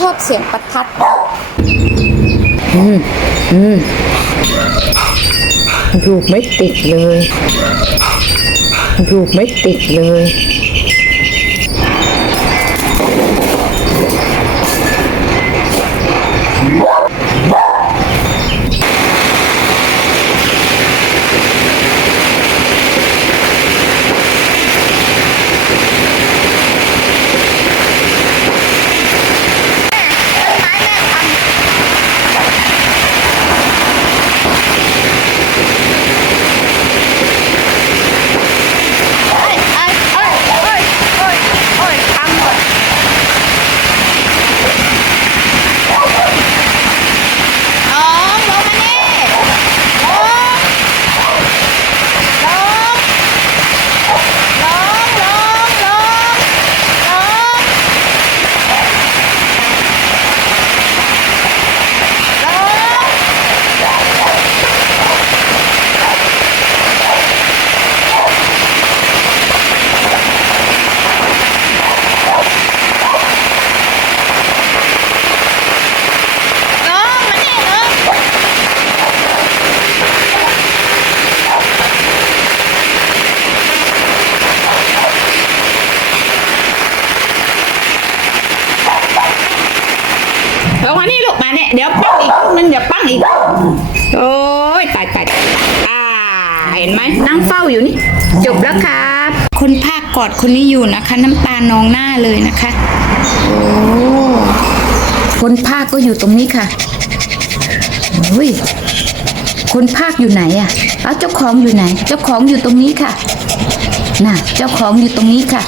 ชอบเสียงประทัดอืมอืมอยู่ไม่ติดเลยอยู่ไม่ติดเลย เอ้ยเอ้ยเอ้ยเอ้ยเอ้ยเอ้ยพังหมดน้องลงมานี่ลงลงลงลงลงลงลงมานี่ลงลงมานี่ลูกมา เนี่ยเดี๋ยวปั้งอีกลูกนึงเดี๋ยวปั้งอีก โอ้ยตายตายตายอ่าเห็นไหมนั่งเฝ้าอยู่นี่ จบแล้วครับคนภาคกอดคนนี้อยู่นะคะ น้ำตานองหน้าเลยนะคะ โอ้คนภาคก็อยู่ตรงนี้ค่ะโอ้ยคนภาคอยู่ไหนอะเอาเจ้าของอยู่ไหน เจ้าของอยู่ตรงนี้ค่ะ น่ะ เจ้าของอยู่ตรงนี้ค่ะ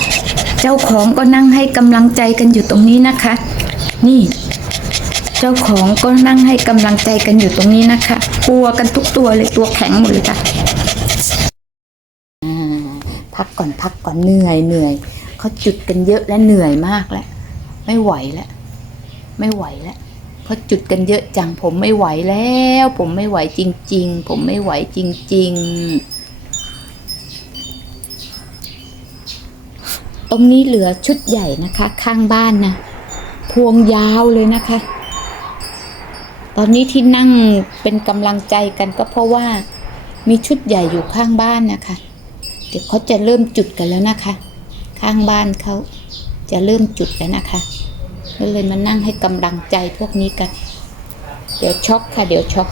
เจ้าของก็นั่งให้กำลังใจกันอยู่ตรงนี้นะคะ นี่เจ้าของก็นั่งให้กำลังใจกันอยู่ตรงนี้นะคะ กลัวกันทุกตัวเลยตัวแข็งหมดเลยค่ะพักก่อนพักก่อนเหนื่อยเหนื่อยเขาจุดกันเยอะและเหนื่อยมากแล้วไม่ไหวแล้วไม่ไหวแล้วเขาจุดกันเยอะจังผมไม่ไหวแล้ว ผมไม่ไหวจริง ๆ ผมไม่ไหวจริง ๆ ตรงนี้เหลือชุดใหญ่นะคะ ข้างบ้านนะพวงยาวเลยนะคะ ตอนนี้ที่นั่งเป็นกำลังใจกันก็เพราะว่ามีชุดใหญ่อยู่ข้างบ้านนะคะ เดี๋ยวเขาจะเริ่มจุดกันแล้วนะคะ ข้างบ้านเขาจะเริ่มจุดแล้วนะคะก็เลยมานั่งให้กำลังใจพวกนี้กัน เดี๋ยวช็อกค่ะ เดี๋ยวช็อก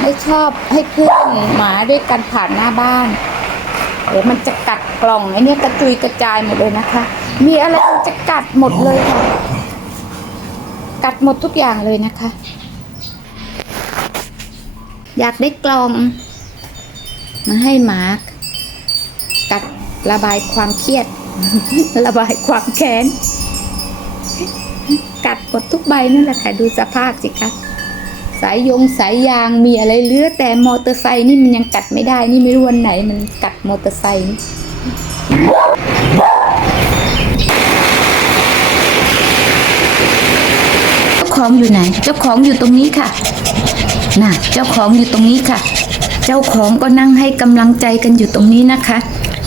ไม่ชอบให้เพื่อนหมาด้วยกันผ่านหน้าบ้าน เดี๋ยวมันจะกัดกล่องไอ้นี่กระจุยกระจายหมดเลยนะคะ มีอะไรมันจะกัดหมดเลยค่ะ กัดหมดทุกอย่างเลยนะคะ อยากได้กลอง มาให้หมากัดระบายความเครียด ระบายความแค้น กัดหมดทุกใบนั่นแหละค่ะ ดูสภาพสิคะสายยงสายยางมีอะไรเหลือแต่มอเตอร์ไซค์นี่มันยังกัดไม่ได้ นี่ไม่รู้วันไหนมันกัดมอเตอร์ไซค์นี่ เจ้า ของอยู่ไหน เจ้าของอยู่ตรงนี้ค่ะน่ะเจ้าของอยู่ตรงนี้ค่ะ เจ้าของก็นั่งให้กำลังใจกันอยู่ตรงนี้นะคะ